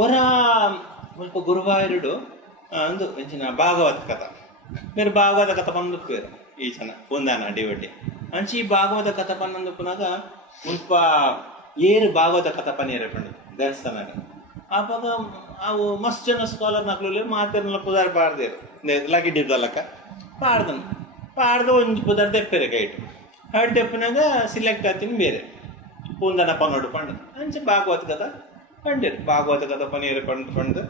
ಒರ ಮುಲ್ಪ ಗುರುವಾಯೂರುಡು ಅಂದು ಎಂಚಿನ ಭಾಗವತ ಕಥ ಬೇರೆ ಭಾಗವತ ಕಥ ಪಂದುಪ್ಪೇರು ಈ ಜನ ಪೂಂದಾನ ಅಡಿವಡ್ಡಿ ಅಂಚಿ ಭಾಗವತ ಕಥ ಪನ್ನಂದುಪ್ಪುನಾಗ ಮುಲ್ಪ ಏರು ಭಾಗವತ ಕಥ ಪನ್ನೀರ ಪಂಡು ದೇವಸ್ಥಾನಗ ಆವಾಗ ಅವು ಮಸ್ತ್ ಜನ ಸ್ಕಾಲರ್ ನಕ್ಲು ಮಾತೇರ್ನಲ್ಲ ಪುದಾರ್ ಪಾಡ್ದೇರು ಲಗಿಡ್ಡಿದ್ದಲ್ಲಕ್ಕ ಪಾಡ್ದು ಒಂಜಿ ಪುದಾರ್ ತೆಪ್ಪೇರೆ ಕೈಟು ಹಡ್ ತೆಪ್ಪಿನಾಗ ಸಿಲೆಕ್ಟ್ ಆತೀನಿ ಬೇರೆ ಪೂಂದನ ಪನ್ನೋಡು ಪಂಡು ಅಂಚೆ ಭಾಗವತ ಕಥ ಪಂಡೇರು ಭಾಗವತ ಕಥ ಪನ್ನೀರ ಪಂಡು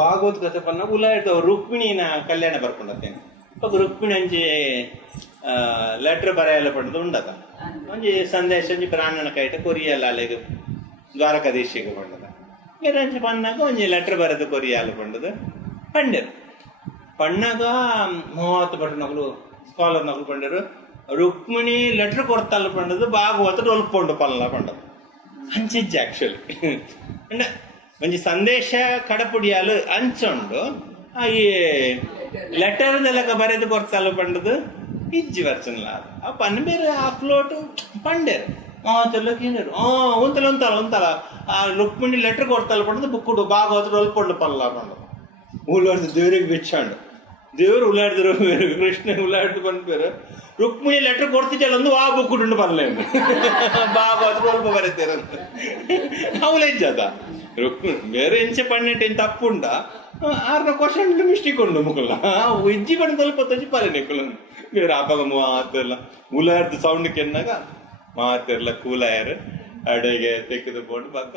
ಭಾಗವತ ಕಥೆ ಪನ್ನ ಉಲಾಯ್ತು ರುಕ್ಮಿಣಿನ ಕಲ್ಯಾಣ ಬರ್ಕೊಂಡತ್ತೇನೆ ಇವಾಗ ರುಕ್ಮಿಣಿ ಅಂಚಿ ಲೆಟ್ರ್ ಬರೆಯಲ್ಲ ಪಡ್ದು ಉಂಡದ ಒಂಜಿ ಸಂದೇಶ ಒಂಜಿ ಪ್ರಾಣನ ಕೈಟ ಕೊರಿಯಲ್ಲ ಅಲ್ಲಿಗೆ ದ್ವಾರಕಾಧೀಶಿಗೆ ಪಂಡದ ಬೇರೆ ಅಂಚೆ ಪನ್ನಾಗ ಒಂಜಿ ಲೆಟ್ರ್ ಬರೆದು ಕೊರಿಯಲ್ಲ ಪಂಡದು ಪಂಡೇರು ಪಣ್ಣಾಗ 30 ಪಟ್ಟು ನಕಲು ಸ್ಕಾಲರ್ ನಕಲು ಪಂಡರು ರುಕ್ಮಿಣಿ ಲೆಟ್ರ್ ಕೊಡ್ತಲ್ಲ ಪಂಡದು ಭಾಗವತ ಒಲ್ಪೊಂಡು ಪಲ್ಲ ಪಂಡದು ಅಂಚಿಜ್ಜಿ ಆಕ್ಚುಲಿ ಅಂಡ ಒಂಜಿ ಸಂದೇಶ ಕಡಪುಡಿಯಾಲು ಅಂಚೊಂಡು ಈ ಲೆಟರ್ದೆಲ್ಲಕ ಬರೆದು ಕೊಡ್ತಲ್ಲ ಪಂಡದು ಇಜ್ಜಿ ವರ್ಚನಲ ಆ ಪನ್ನ ಬೇರೆ ಆ ಫ್ಲೋಟು ಪಂಡೇರು ತೆಲ್ಲಕೇನರು ಉಂತಲ ಆ ರುಕ್ಮಿಣಿ ಲೆಟರ್ ಕೊಡ್ತಲ್ಲ ಪಂಡದು ಬುಕ್ಕುಡು ಭಾಗವತ ಒಲ್ಪೊಂಡು ಪಲ್ಲ ಪಂಡು ಉಳ್ಳಾಡ್ದು ದೇವ್ರಿಗೆ ಬಿಚ್ಚಾಂಡು ದೇವ್ರು ಉಳ್ಳಾಡಿದ್ರು ಕೃಷ್ಣ ಉಳ್ಳಾಡ್ದು ಬಂದ್ಪೇರು ರುಕ್ಮಿಣಿ ಲೆಟರ್ ಕೊಡ್ತಿದ್ದಲ್ಲ ಒಂದು ಆ ಬುಕ್ಕುಡು ಪಲ್ಲೆ ಭಾಗವತ ಒಲ್ಪ ಬರೀತಾರಂತ ಅವಲೆಜ್ಜದ ರುಕ್ಮಿಣಿ ಬೇರೆ ಎಂಚೆ ಪಣ್ಣೆಟ್ಟು ಏನು ತಪ್ಪುಂಡ ಆರ್ನ ಕ್ವಶನ್ ಮಿಸ್ಟೇಕ್ ಉಂಡು ಮುಕ್ಕಲ್ಲ ಇಜ್ಜಿ ಪಣ್ಣ ಸ್ವಲ್ಪ ತಜ್ಜಿ ಪಾಲೆ ನಿಕ್ಕಲ್ಲ ಬೇರೆ ಆಪಾಗ ಮಾತೆಲ್ಲ ಉಲಾಡ್ದು ಸೌಂಡ್ ಕೆನ್ನಾಗ ಮಾತೆಲ್ಲ ಕೂಲಾಯರು ಅಡೆಗೆ ತೆಗೆದು ಕೊಂಡು ಪಕ್ಕ